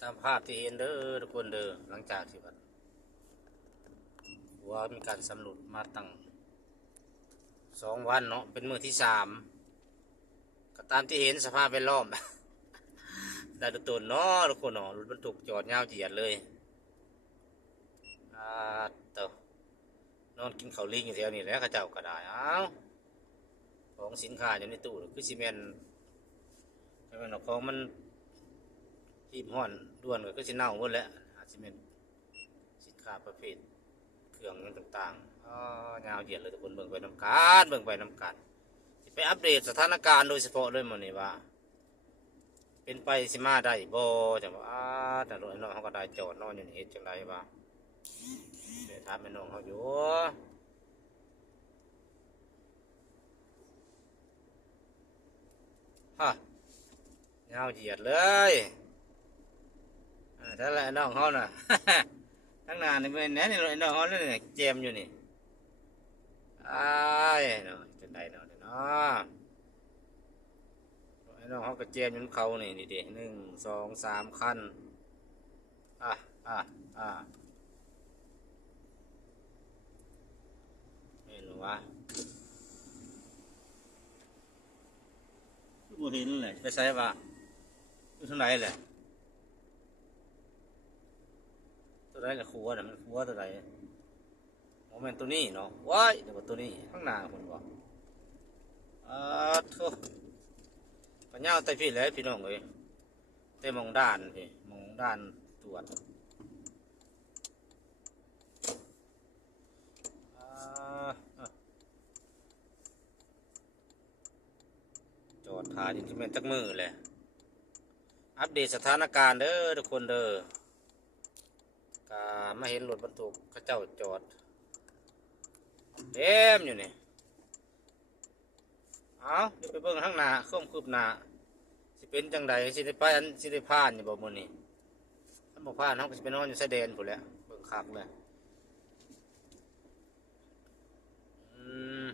ตามภาพที่เห็นเด้อทุกคนเด้อหลังจากที่ว่ามีการสำรวจมาตั้ง2 วันเนาะเป็นมื้อที่3ก็ตามที่เห็นสภาพแวดล้อม ได้ตัวเนาะทุกคนเนาะรถบรรทุกจอดยาวเหยียดเลยอ่าเต่านอนกินข้าวลิงอยู่แถวนี้แหล้วเขาเจ้าก็ได้ของสินค้าอยู่ในตู้คือซีเมนต์ใช่ไหมเนาะของมันรีบห้อนด่วนก็คือสิเน่าหมดแล้วซีเมนต์สินค้าประเภทเครื่องต่างๆยาวเหยียดเลยทุกคนเบิ่งไปน้ำกันไปอัปเดตสถานการณ์โดยเฉพาะเลยมื้อนี้ว่าเป็นไปสิมาได้บ่จังว่าแต่รถน้องเขาก็ได้จอดนอนอยู่นี่เฮ็ดจังไดวะเดี๋ยวถามแม่น้องเขาอยู่ฮะยาวเหยียดเลยถ้าไรน้องเขาน่ะ ทั้งนานนี่เป็นแหน่นี่รถน้องเขาเนี่ยเจมอยู่นี่อ้ายเนาะจังไดเนาะเนาะน้องเขาก็เจมอยู่เขานี่ดิ1 2 3 คันอ่ะอ่ะอ่ะเห็นหรอวะบ่เห็นเลยไปใส่ป่ะอยู่ทางไหนแหละตัวไหนละครัวน่ะมันครัวตัวไหนโมเมนต์ตัวนี้เนาะว้ายเดี๋ยวตัวนี้ข้างหน้าคนบอกทุกปัญญาไต่พี่เลยพี่น้องเลยแต่มองด้านพี่มองด้านตรวจจอดถ่ายที่เป็นจักมือเลยอัปเดตสถานการณ์เด้อทุกคนเด้อกามาเห็นรถบรรทุกเขาเจ้าจอดเต็มอยู่นี่เอาเดี๋ยวไปเบิ่งข้างหน้าข้อมคืบหน้าสิเป็นจังใดสิได้ไปสิได้ผ่านอยู่บ่มื้อนี้ถ้าบ่ผ่านเฮาก็สิไปนอนอยู่ชายแดนพุ่นแหละเบิ่งคักเลยอืม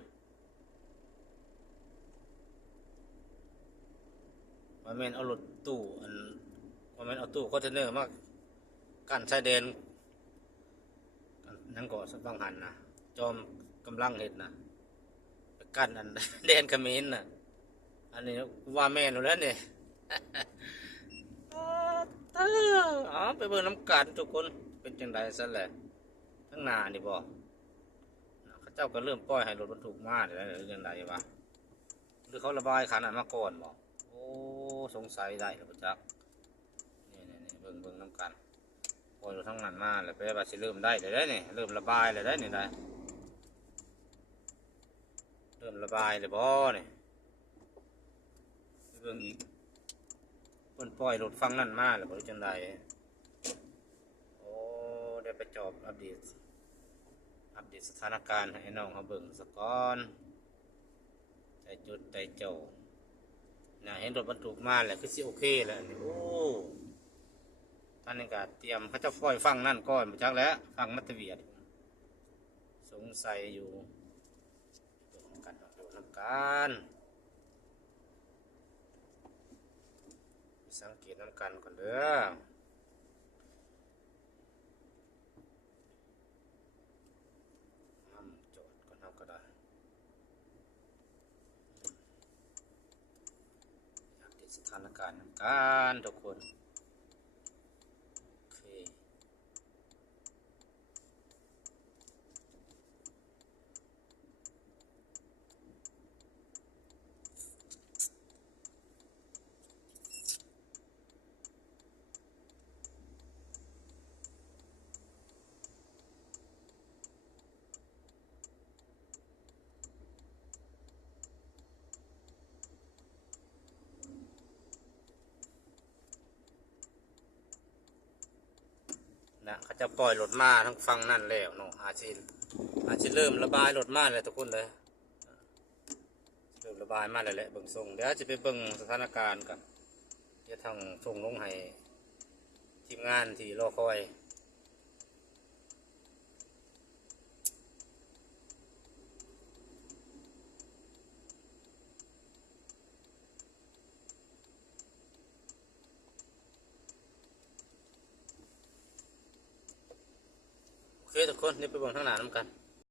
ว่าแม่นเอารถตู้ว่าแม่นเอาตู้คอนเทนเนอร์มากั้นชายแดนนั่นก็บางหันนะจอมกำลังเฮ็ดนะไปกั้นแดนเขมรน่ะอันนี้ว่าแม่นอยู่แล้วนี่ ไปเบิ่งน้ำกันทุกคนเป็นจังไดซะแหละทั้งหน้านี่บ่เขาเจ้าก็เริ่มปล่อยให้รถบรรทุกมาได้หรือจังไดวะหรือเขาระบายขันมาก่อนบ่โอ้สงสัยได้ครับจักนี่เบิ่งน้ำกันปล่อยรถทั้งนั้นมาแล้วไปว่าสิเริ่มได้เลยได้นี่เริ่มระบายเลยได้นี่ได้เริ่มระบายเลยบ่นี่เบิ่งอีกเพิ่นปล่อยรถฟังนั่นมาแล้วบ่จังไดโอ้ได้ไปจอบอัปเดตสถานการณ์ให้น้องเขาเบิ่งสักก่อนใจจุดใจโจน่ะเห็นรถบรรทุกมาแล้วคือสิโอเคแล้วนี่โอ้ท่านนี่ก็เตรียมเขาจะปล่อยฟังนั่นก่อนบ่จักแล้วฟังมัตเวียดสงสัยอยู่เบิ่งกันดูนำกันสังเกตน้ำกันก่อนเด้อจอดก่อนเอาก็ได้อยากติดสถานการณ์น้ำกันทุกคนโอเคนะเขาจะปล่อยรถมาทั้งฟังนั่นแล้วเนาะอาจจะเริ่มระบายรถมาเลยทุกคนเลยเริ่มระบายมาแล้วแหละเบิ่งส่งเดี๋ยวจะไปเบิ่งสถานการณ์กันจะทางส่งลงให้ทีมงานที่รอคอย ทุกคนนี่ไปเบิ่งทางหน้านํกัน